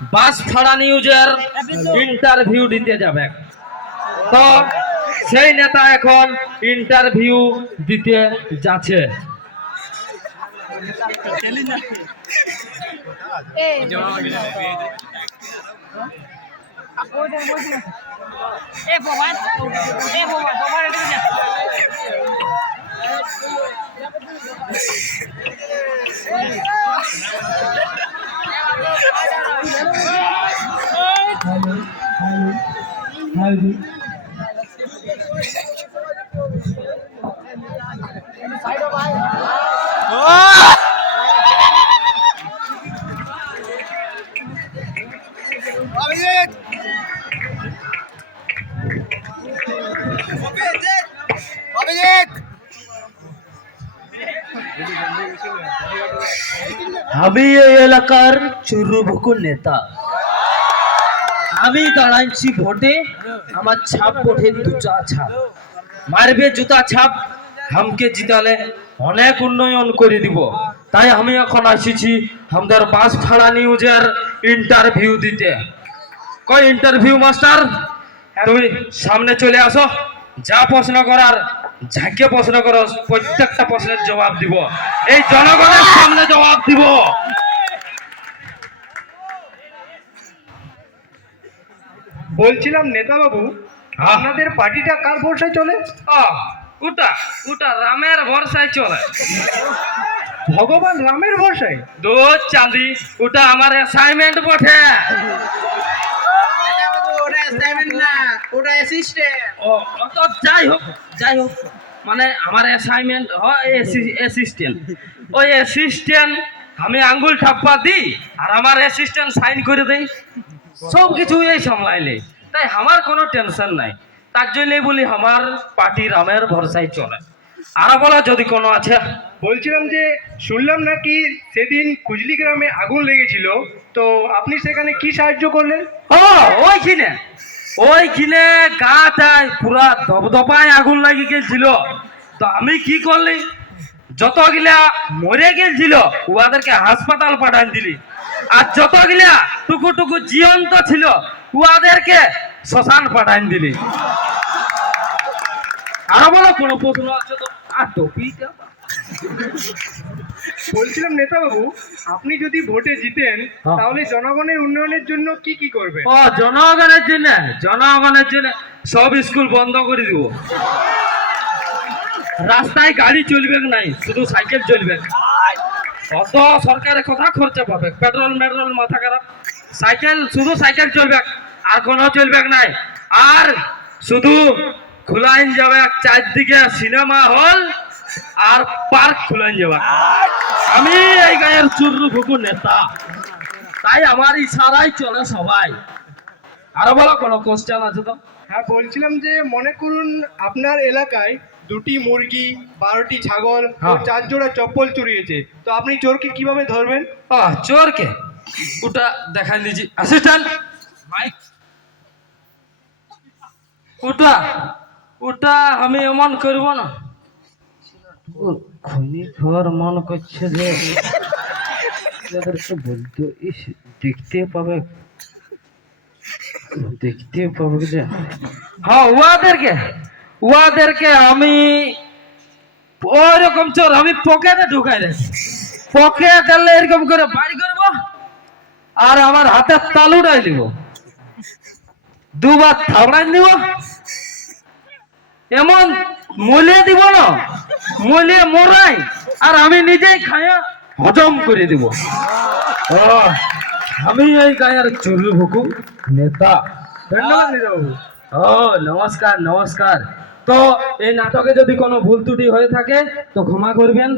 বাস ছাড়া নিউজের ইন্টারভিউ দিতে যাবে তো সেই নেতা এখন ইন্টারভিউ দিতে যাচ্ছে এ ভগবান এ ভগবান ভগবান এটা যা আমি এই এলাকার চুরুভুকু নেতা আমি দাঁড়াইছি ভোটে, আমার ছাপ ওঠে দুটা ছাপ। মারবে জুতা ছাপ, হামকে জিতালে অনেক উন্নয়ন করে দিব। তাই আমি এখন আসিছি আমাদের বাস ফাড়া নিউজের ইন্টারভিউ দিতে। কই ইন্টারভিউ মাস্টার? তুমি সামনে চলে আসো। যা প্রশ্ন করার, যাকে প্রশ্ন করো, প্রত্যেকটা প্রশ্নের জবাব দিব। এই জনগণের সামনে জবাব দিব। বলছিলাম নেতা বাবু হ্যাঁ। আপনাদের পার্টিটা কার ভরসায় চলে? ওটা ওটা রামের ভরসায় চলে। ভগবান রামের ভরসায়? দো চাঁদি ওটা আমার অ্যাসাইনমেন্ট বটে। যাই হোক যাই হোক মানে আমার অ্যাসাইনমেন্ট হয় অ্যাসিস্ট্যান্ট ওই অ্যাসিস্ট্যান্ট আমি আঙ্গুল ঠাপ্পা দিই আর আমার অ্যাসিস্ট্যান্ট সাইন করে দেই। সব কিছু এই সামলাইলে। তাই আমার কোনো টেনশন নাই। তার জন্যই বলি আমার পার্টি রামের ভরসায় চলে। আর বলো যদি কোনো আছে? বলছিলাম যে শুনলাম নাকি সেদিন কুজলি গ্রামে আগুন লেগেছিল। তো আপনি সেখানে কি সাহায্য করলেন? ও ওইখানে। ওইখানে গাটায় পুরা দপদপায় আগুন লাগি গেছিল। তো আমি কি করলি? যতগুলা মরে গেছিল উহাদেরকে হাসপাতাল পাঠান দিলি। আর যতগুলা টুকু টুকু জীবন্ত ছিল উহাদেরকে শ্মশান পাঠান দিলি। আর বলো কোনো প্রশ্ন আছে তো? আর টপিটা বলছিলাম নেতা বাবু আপনি যদি ভোটে জিতেন হ্যাঁ। তাহলে জনগণের উন্নয়নের জন্য কি কি করবেন? ও জনগণের জন্য জনগণের জন্য সব স্কুল বন্ধ করে দিব। রাস্তায় গাড়ি চলবে নাই শুধু সাইকেল চলবে অত সরকারের কথা খরচা পাবে পেট্রোল মেট্রোল মাথা খারাপ। সাইকেল শুধু সাইকেল চলবে আর কোনো চলবে নাই আর শুধু খুলাইন যাবে চারদিকে সিনেমা হল আর পার্ক খুলাইন যাবে। আমি এই গায়ের চুরু ফুকু নেতা। তাই আমার ইশারাই চলে সবাই। আরও বলো কোনো কোশ্চেন আছে তো? হ্যাঁ বলছিলাম যে মনে করুন আপনার এলাকায় দুটি মুরগি বারোটি ছাগল হ্যাঁ। চার জোড়া চপ্পল চুরিয়েছে। তো আপনি চোরকে কীভাবে ধরবেন? চোরকে? ওটা দেখাই দিছি অ্যাসিস্ট্যান্ট মাইক ওটা ওটা আমি এমন করব না। খনি খাওয়ার মন করছে যে এদেরকে বলতে ইস দেখতে পাবে। দেখতে পাবে যে। হ্যাঁ উহাদেরকে উহাদেরকে আমি ওরকম চোর আমি পকেটে ঢুকাই রেখেছি পকেট এরকম করে বাড়ি করব। আর আমার হাতে হাতের তালুটাই দিব দুবার থাবড়াই দিব এমন মলে দিব না, মলে মরাই, আর আমি নিজেই খায়া হজম করে দিব। আমি এই গায়ের চুরু ভুকু নেতা। ও নমস্কার নমস্কার। তো এই নাটকে যদি কোনো ভুল ত্রুটি হয়ে থাকে, তো ক্ষমা করবেন।